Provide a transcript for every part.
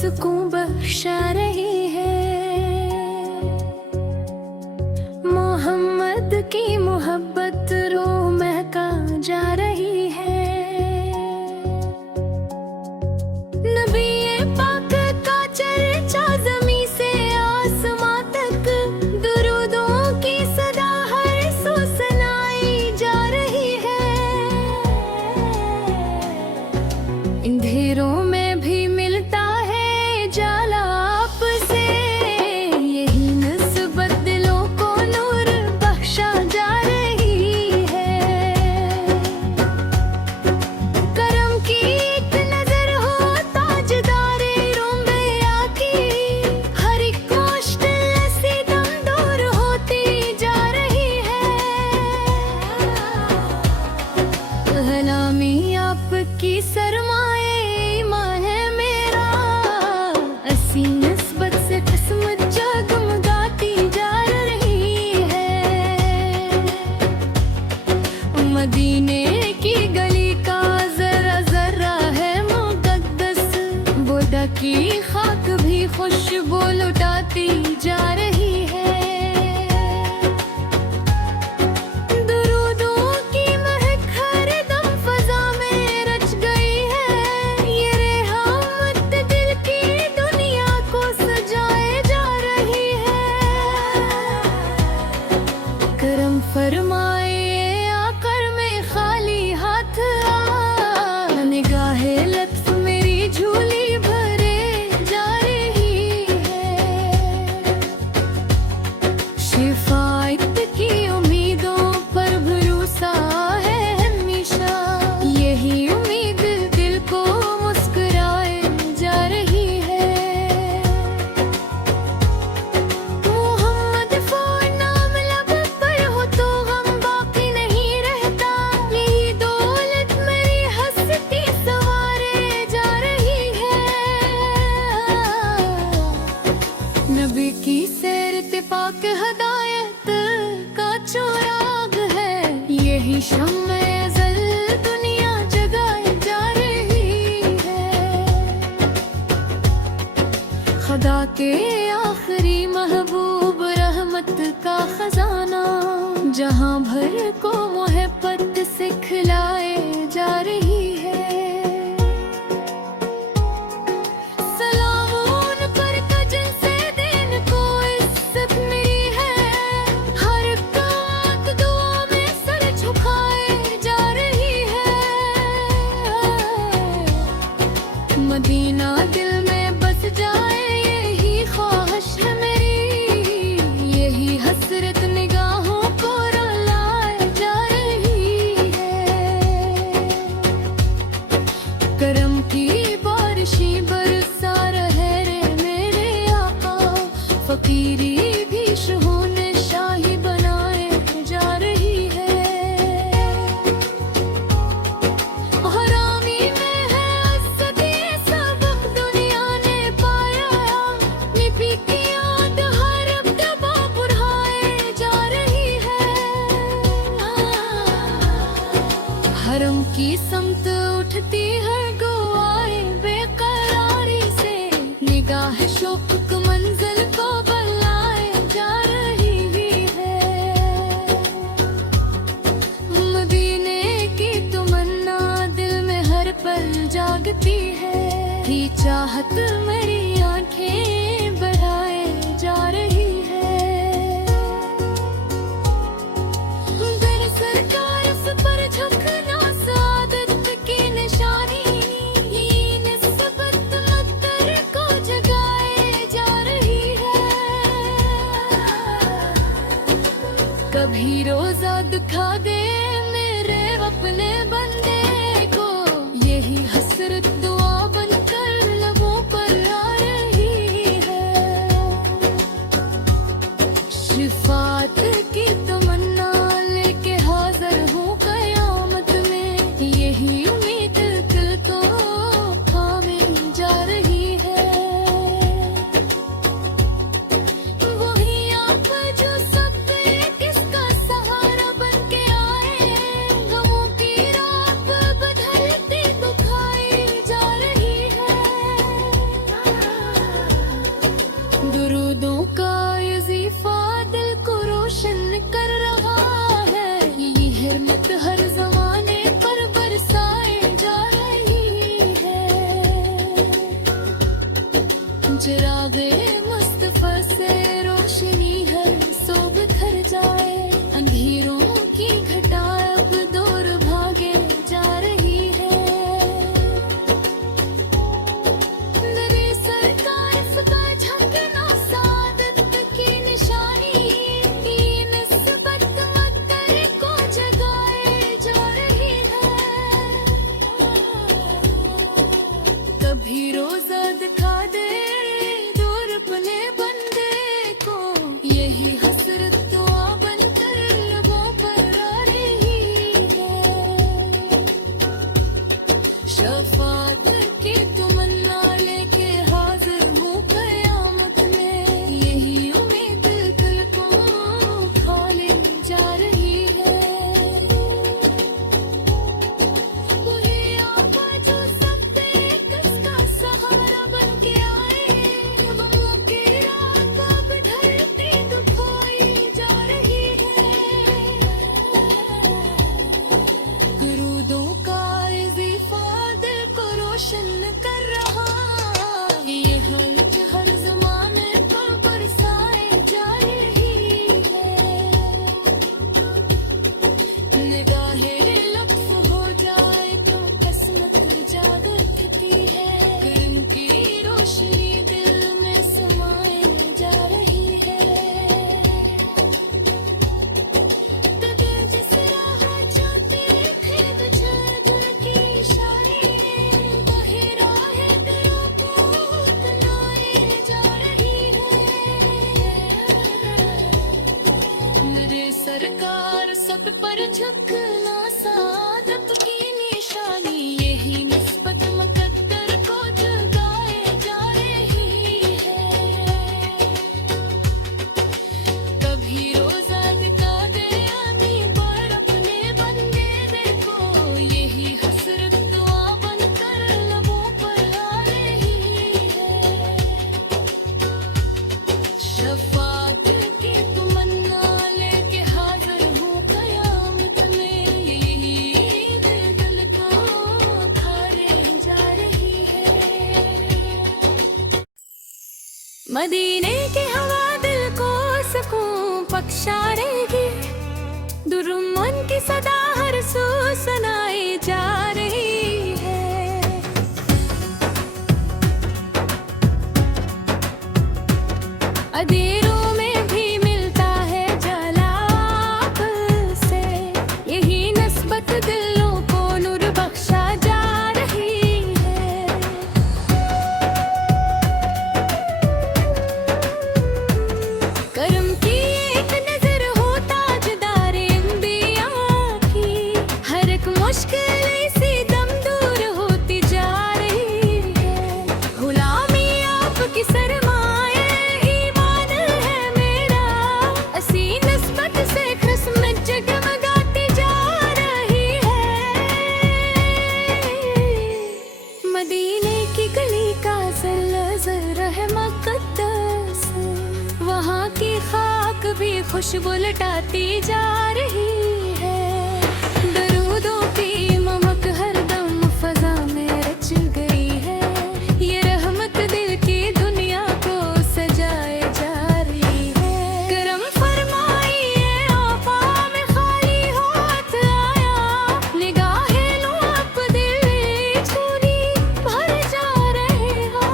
सुकून बख्शा रही है। मोहम्मद की मोहब्बत रूह महका जा रही है। नबी पाक का चर्चा ज़मीं से आसमां तक, दुरूदों की सदा हर सू सुनाई जा रही है। अंधेरों में भी मिलता है जाला आपसे, यही निस्बत दिलों को नूर बख्शा जा रही है। करम की एक नजर हो ताजदारे रुंबया की, हर एक मुश्किल से दम दूर होती जा रही है। गुलामी आपकी सरमाए ईमान है मेरा, असी निस्बत से किस्मत जगमगाती जा रही है। मदीने की गली का जरा जरा है मुकद्दस, बुदा की खाक भी खुशबू लुटाती जा रही है। दुरूदों की महक हर दम फजा में रच गई है। ये रहमत दिल की दुनिया को सजाए जा रही है। करम फरमाए आकर मैं खाली हाथ आ, निगाहे लत्फ मेरी झोली भरे जा रही है। शिफायत की उम्मीदों पर भरोसा है हमेशा, यही उम्मीद दिल को मुस्कुराए जा रही है। मोहम्मद फौर नाम लब पर हो तो गम बाकी नहीं रहता, यही दौलत मेरी हस्ती सवारे जा रही है। नबी की सैर इत्तेफाक हदायत का चौराग है, यही शम्म अज़ल दुनिया जगाए जा रही है। खुदा के आखिरी महबूब रहमत का खजाना, जहां भर को मोहब्बत से खिलाए जा रही है। सलाम उन पर का जिनसे दिन को इज्जत मिली है, हर कात दुआ में सर झुकाए जा रही है। मदीना दिल में बस जाए यही ख्वाहिश है मेरी, यही हसरत निगाहों को रुलाए जा रही है। करम की बारिशी बरसा रहे रे मेरे आका, फकीरी भी शहून शाही बनाए जा रही है। हरामी में है इज्जत ये सबक दुनिया ने पाया, नबी की याद हर दबा बुढ़ाए जा रही है। हरम की समत उठती हर गुआए बेकरारी से, निगाह शौक मंजिल को बल्लाए जा रही है। मदीने की तमन्ना दिल में हर पल जागती है, ही चाहत मेरी आंखें बढ़ाए जा रही है। गर सरकार उस पर झुकना सादत की निशानी, ये निस्बत मत्तर को जगाए जा रही है। कभी रोजा दिखा दे मेरे अपने बंदे को, यही हसरत दुआ बनकर लबों पर आ रही है। शिफात की तमन्ना लेके हाजिर हूँ कयामत में, यही उम्मीद दिल को थामे जा रही है। वही आप जो सब पे किसका सहारा बन के आए, चिरागे मस्त फसे रोशनी है सो बिखर जाए अंधेरों की घटा अब दूर भागे जा रही है नरे सरकार का झंकना सादत की निशानी की निस्बत मक्कर को जगाए जा रही है कभी रोजा दिखा दे दूर अपने बंदे को यही हसरत दुआ बनकर लबों पर आ रही है शफात की तमन्ना लेके हाजिर हूँ कयामत में यही उम्मीद दिल को खा ले जा रही है वही आका जो सब पे किसका सहारा बन के आए गमों की रात अब ढलती दुखाई जा रही है करूदों का इज़ीफ़ा दिल को रोशन कर रहा ये हल्क हर ज़माने पर बरसाए जा रही है निगाहें लुत्फ़ हो जाए तो किस्मत जाग उठती है कर्म की रोशनी दिल में समाए जा रही है तबे जिस राह जाती खेद छागल की इशारे वही राह दिलों को अपनाए जा रही है मेरे सरकार सब पर झुकना सादत की निशानी यही निस्बत मुकद्दर को जगाए जा रही है कभी रोजा दिखा दे आमी बार अपने बंदे देखो यही हसरत दुआ बनकर लबों पर आ रही है शफात की तमन्ना लेके हाजिर हूँ कयामत में यही दिल को खारे जा रही है मदीने की हवा दिल को सुकून बख्शारेगी दुरुमन की सदा हर सू सुनाई जा रही है अंधेरों में भी मिलता है जलाब से यही नस्बत दिलों को नूर बख्शा जा रही है करम की एक नजर हो ताजदार अंबिया की हर एक मुश्किल इसी दम दूर होती जा रही है गुलामी आपकी सरमाए ईमान है मेरा असी निस्बत से किस्मत जगमगाती जा रही है मदीने की गली का ज़लज़ल है मुक़द्दस वहाँ की खाक भी खुशबू लुटाती जा रही है दरूदों की ममक हरदम फ़ज़ा में रच गई है ये रहमत दिल की दुनिया को सजाए जा रही है करम फरमाइए आका में खाली हाथ आया निगाहें लो अब दिल छूनी भर जा रहे हो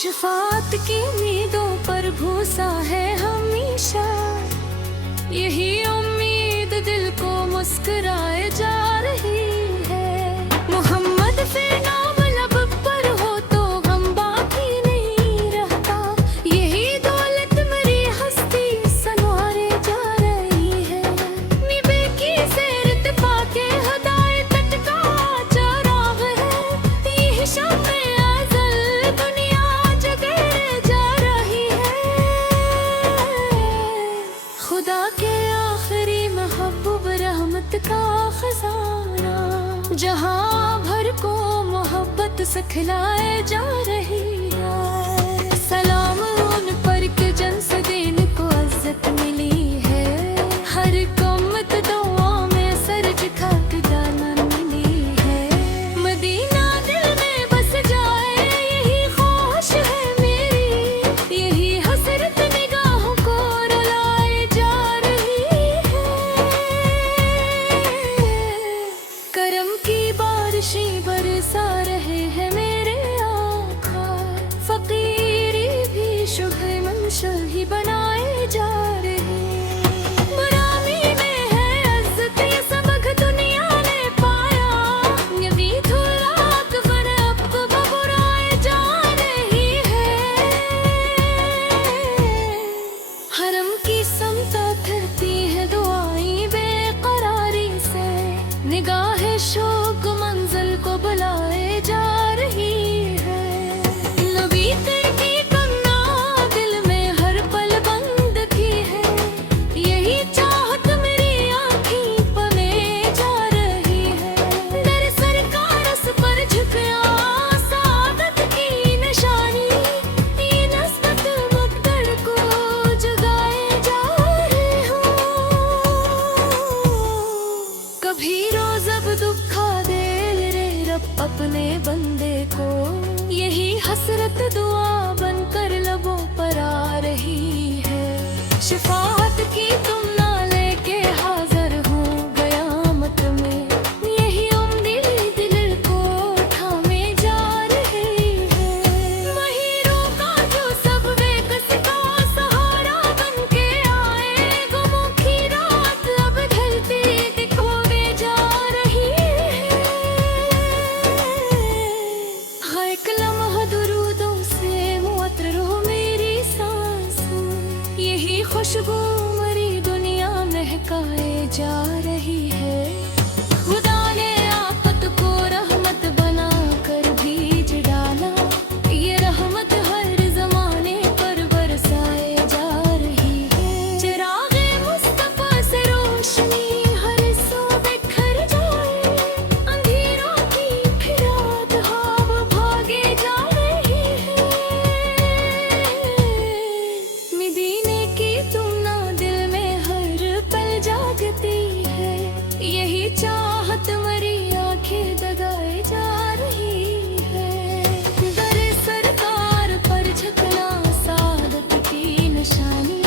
शफात की उम्मीदों पर भूसा है हमेशा यही उम्मीद दिल को मुस्कुराए जा रही है मोहम्मद से नाम लब पर हो तो गम बाकी नहीं रहता यही दौलत मेरी हस्ती संवारे जा रही है निबे की सैर इत्तेफाके हदायत का चराग है यही शाम अज़ल दुनिया जगह जा रही है खुदा के आखिरी महबूब रहमत का खजाना जहाँ भर को मोहब्बत सिखलाए जा रही है सलाम उन पर के जन्स दिन को इज्जत मिली है हर कमत दुआ में सर झुका के दाना मिली है मदीना दिल में बस जाए हसरत दुआ बनकर लबों पर आ रही है। शफाअत की तुम ना लेके हाजिर हूँ क़यामत में, यही उम्मीद दिल को थामे जा रही है। महीनों का जो सब बेकस का सहारा बनके आए, गमों की रात अब ढलती दिखोगे जा रही है। हाँ, एक लम्हा दुरूदों से मुअत्तर हो मेरी सांसों, यही खुशबू मरी दुनिया महकाए जा रही है। खुदा ने आफत को रहमत बना कर भीज डाला, ये रहमत हर जमाने पर बरसाए जा रही है। चिरागे मुस्तफा से रोशनी हर सू बिखर जाए, अंधेरों की फिराद हवा भागे जा रही है। मदीने की तुम ना दिल में हर पल जागती है, यही चाहत मरी आंखें दगाए जा रही है। दर सरकार पर झकना सादत की निशानी,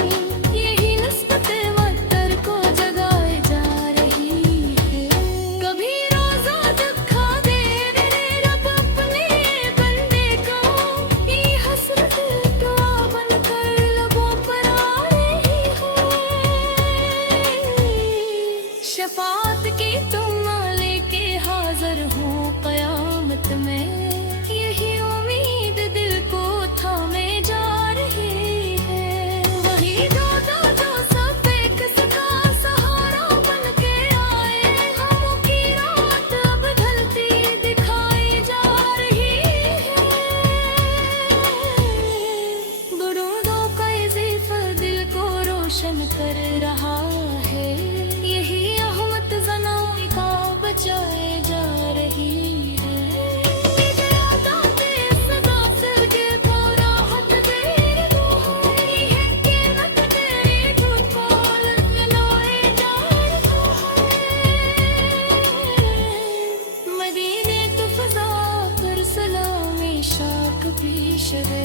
यही निस्बत मत्तर को जगाए जा रही है। कभी रोज़ा दिखा दे मेरे रब अपने बंदे को, ये हसरत दुआ बनकर लबों पर आ रही है। शफाअत की तुम ना लेके हाजिर हूँ क़यामत में, यही उम्मीद दिल को थामे जा रही है। वही जो सब बेकस का सहारा बनके आए, गमों की रात अब ढलती दिखाई जा रही है। दुरूदों का इज़ीफ़ा दिल को रोशन कर रहा है, यही अहमत ज़नाई का बचाए जा रही है। ये ज़्यादा तेज़ सदा सिर के को राहत दे रहा है, ये कीमत तेरी तुझको लौटाए जा रहा है। मदीने तो फ़ज़ा पर सलामी शाक पेश है।